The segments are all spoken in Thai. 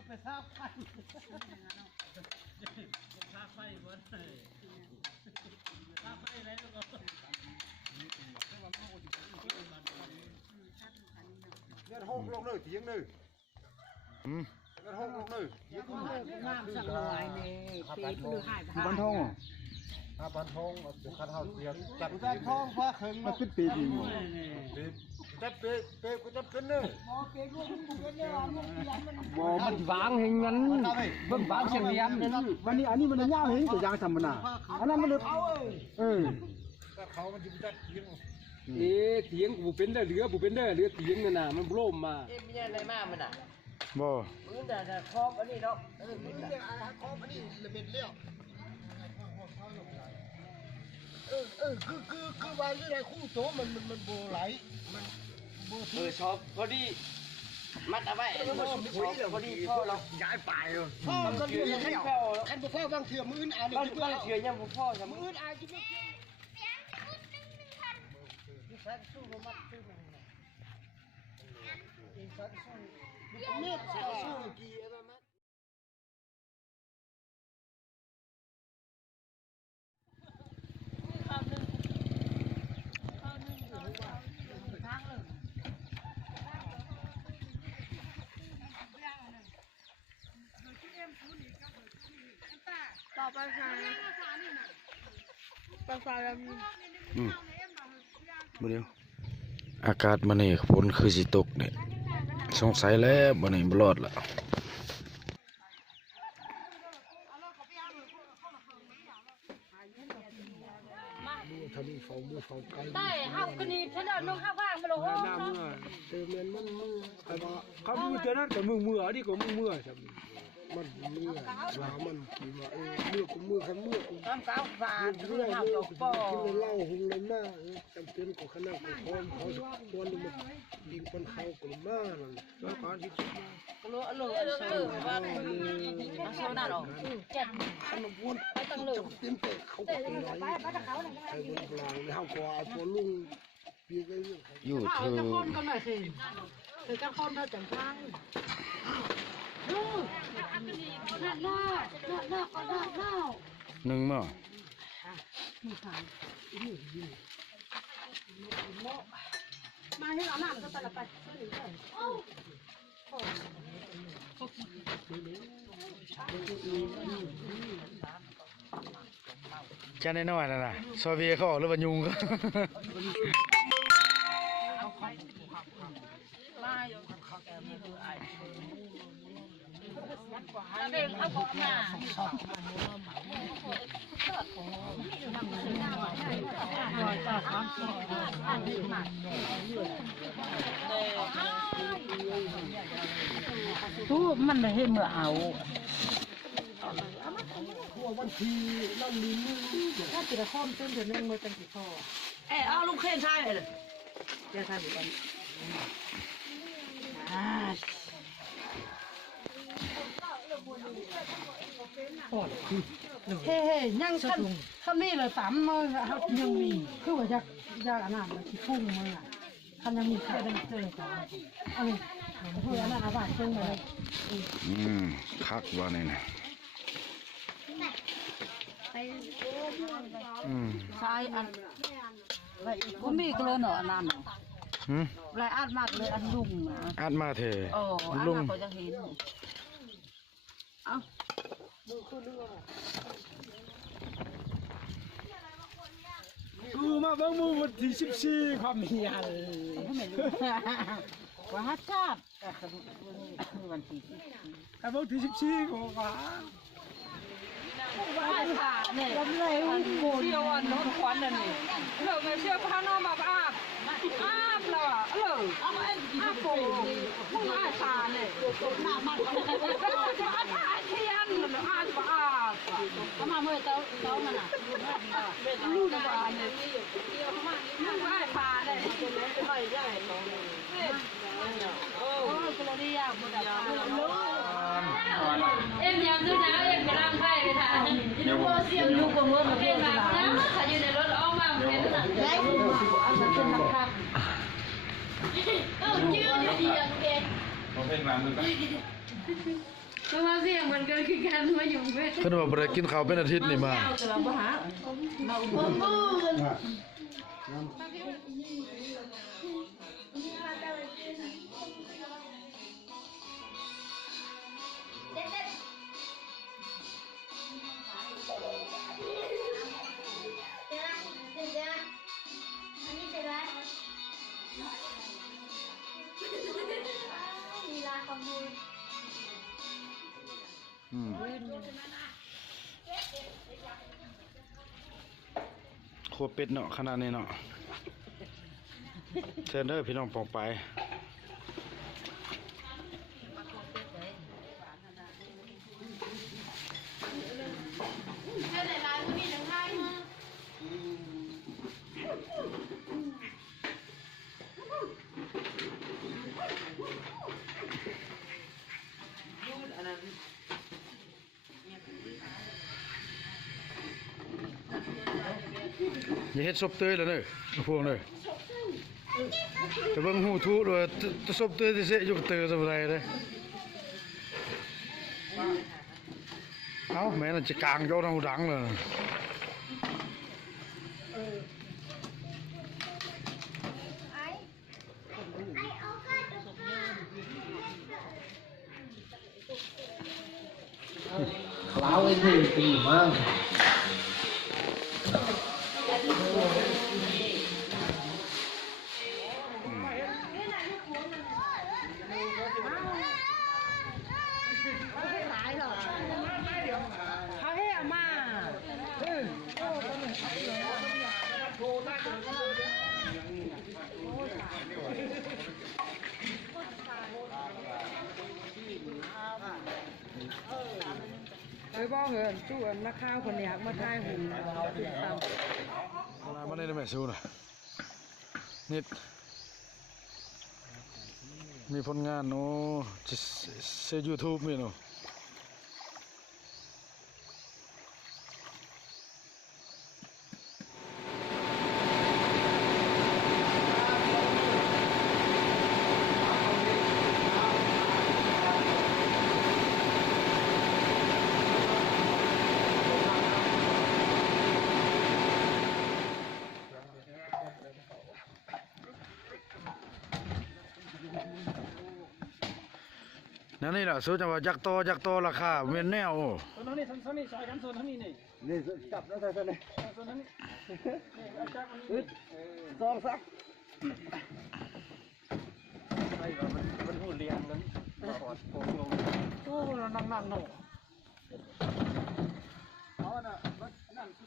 กไปทราบไฟทราบไฟหมดเลยทราบไฟอะไรแล้วก็เงินหกลงเลยเถียงเลยเงินหกลงเลยน้ำสั่งลอยเนี่ยปีกหรือหายไปบ้านทองบ้านทองจะคัดเท้าเสียจับบ้านทองพาเข่งมาเป็นปีดีแต่เป๊ะก็จะเป็นเลยบ่มันวางเห็นงั้นเบิ่งวางเสียงเรียนวันนี้อันนี้มันยาวเห็นตัวยางธรรมดาอันนั้นมันเลยเขามันจะจัดเถียงเถียงบุเป็นได้เรือบุเป็นได้เรือเถียงนั่นน่ะมันโผล่มาไม่ใช่อะไรมากมันอ่ะบ่มือแต่ครอบอันนี้เนาะมือแต่ครอบอันนี้ระเบิดเลี้ยวคือว่าที่ไรคู่โตมันโบไหลมันชอบพอดีมัดเอาไว้พอดีพ่อเราย้ายไปเลยพ่อก็เรียนแค่พ่อบางเถื่อมืออ่านบางเถื่อยังพ่อจะมืออ่านที่ไม่สักสู้มัดสู้มันสักสู้เม็ดสักสู้กี่อะไรมัดต่อไปใช่ต่อไปแล้วบ่เดียวอากาศมื้อนี้ฝนคือสิตกเนี่ยสงสัยแล้วมื้อนี้บ่รอดละได้ห้ามกันนี่ฉันเอาน้องห้ามว่างมาลงห้องเนาะเติมเงินมันแต่ว่าเขาดูเท่านั้นแต่มือดีกว่ามือครับมันมือลามันคิดว่ามือข้างมือน้ำก้าวฟ้าเรื่องห้ามดอกปอกินเหล้าหุ่นเลยมาจำเป็นกับคณะของเขาควรมันดินคนเขากลุ่มมากแล้วการที่สุดรู้ว่าโซน่าหรอเจ็บขนมวุ้นไปตั้งเลยเต็มเตะเขาไปไหนใครบนปลายแล้วก็เอาตัวลุงปีกเลยอยู่เธอจะคนกันหน่อยสิคือกันคนเธอจังพังดูหน้าหนึ่งมั้งมาให้เราหน้ามันก็ตะละไปจะได้น้อยนั่นน่ะโซเวียเขาหรือว่ายุงก็เขาบอกมาทูบมันไม่ให้เมื่อเอาวันที่นั่งลิ้นถ้าติดข้อมเส้นเดือนนึงมือเป็นกี่ข้อเอาลูกเข่นใช่เลยเจ้าท่านดูเฮ้ยังขั้นนี้เลยตามมือเขายังมีคือว่าจากอันนั้นมันที่พุ่งมือคันยังมีใครได้เจอกันอันนี้เพื่ออันนั้นอาบานเพิ่งเลยคักว่านี่นะใช่อันก็มีก็เลยเนาะอันนั้นลายอาดมากเลยอันลุงอาดมาเถอะลุงเขาจะเห็นเอาคือมาเบิ่งมือวันที่14ความเฮียนว่าจับวันที่แต่วันที่14ก็ว่าเนี่ยลำเลยโง่เที่ยวอันนู้นควันนั่นนี่เราไม่เชื่อพาน้องมาอาบแล้วอาบโป่งมึงอาชาเนี่ยหน้ามันอาเทียนอาบมาเมื่อเจ้ามันอ่ะลูกบ้านเนี่ยมึงอาชาเนี่ยไม่ใช่โอ้ยกระดิ่งบุดา em nhầm tôi nào em phải làm thay cái thà nhưng mà siêu nhiều của mưa mà em làm nhá thà như này nó ôm mà em nó làm đấy chưa gì vậyเพราะว่าเสียงมันเกินคือการมาอยู่เว้ย เพิ่นว่าบ่ได้กินข้าวเป็นอาทิตย์นี่มา ครัวเป็ดเนาะขนาดนี้เนาะเชิญเด้อพี่น้องปองไปอย่าเฮ็ดซบเตยแล้วเด้อพวกเด้อจะเบิ่งหูทุด้วยจะซบเตยสิเสยอยู่กับเตยซะบ่ได้เด้อเอ้าแม่น่ะจะกลางโยนหูดังเลยLão ấy thì tìm màไปบอกเงินตู้นักข่าวคนนี้มาถ่ายหุ่นติดตาม มาได้แม่สู้น่ะนิดมีผลงานโอ้เซ YouTube นี่เนาะนั่นนี่แหละสู้จังว่ายักษ์โตราคาเวียนแนวโอ้ Số nó này xoay cắn số nó này này chập nó thôi này số nó này son sắc đây là vẫn hùn liền lắm ô nó nặng nổ đó là vẫn nặng chút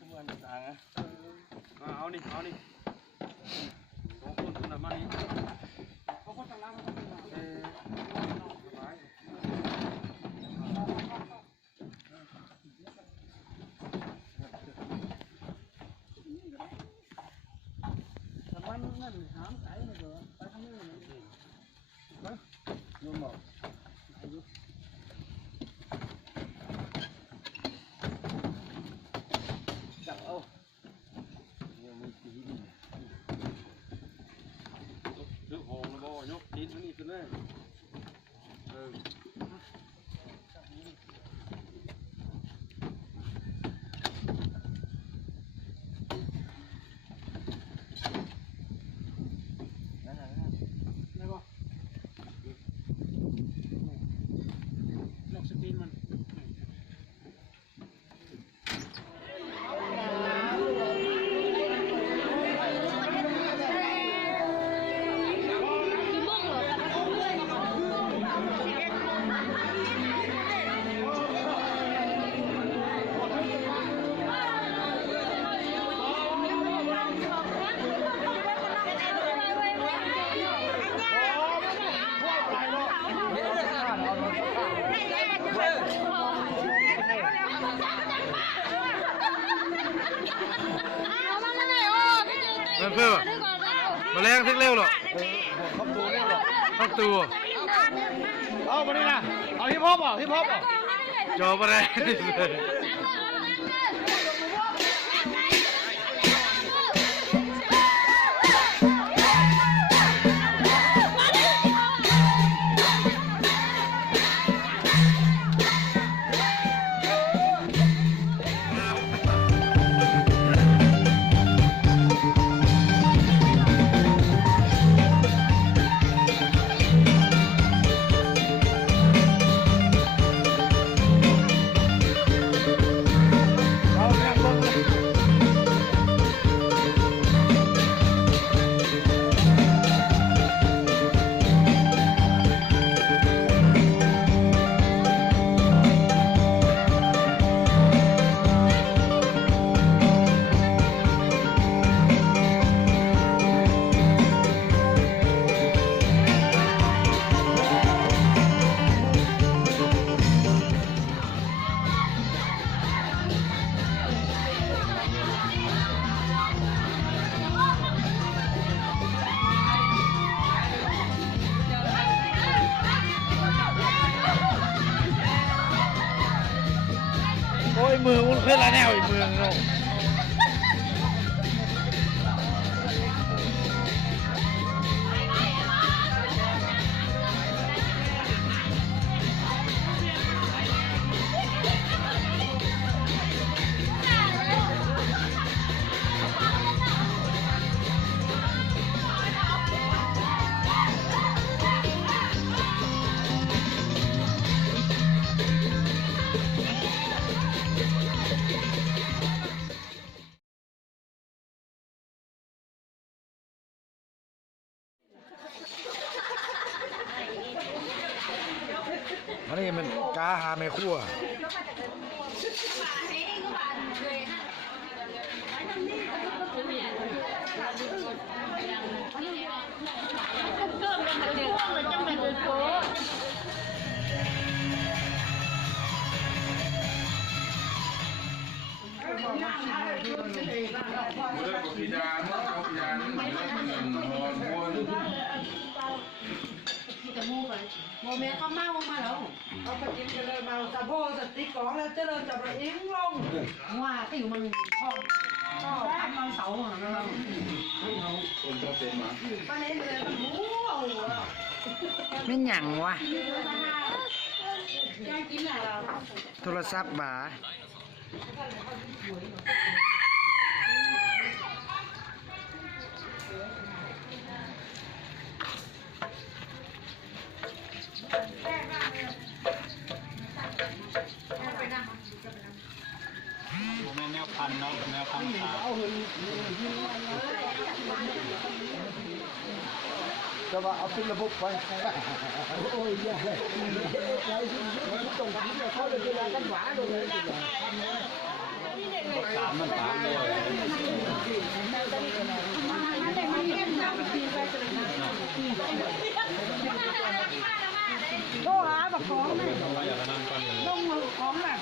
không ăn sáng á áo đi có con là mang đi có con thằng nàoมันนั่นหามไก่มาเถอะไปทางนี้นะโยมบอกอายุจับเอาเนี่ยมีสีดีดึกโหงแล้วบ่ยกตีนมันนี่ขึ้นเลยเพื่อนมาแรงทิ้งเร็วหรอเข้าตัว เอาไปนี่นะเอาฮิปฮอปอ่ะฮิปฮอปอ่ะ จบอะไร โอ้ยมือมันขึ้นแล้วแนวอีกมือเนาะอันนี้มันกาหาไม่คั่วโมเมนต์เขาเมามาแล้วเอาไปกินกันเลยเมาสะโพกสติกของแล้วเจริญจับระอิงลงว่าติวมันพ่อทำมันเสาเหรอเราคนชอบเต้นมาป้าเน้นเลยมันหูไม่หยั่งวะโทรศัพท์บ่าแนวพันเนาะแนวพันขาจะว่าเอาเป็นระบบไปโอ้ยยากเลยตรงที่เขาเลยเวลากันหวานเลยตามมันตามเลยโทรหาบักของลงมือของน่ะ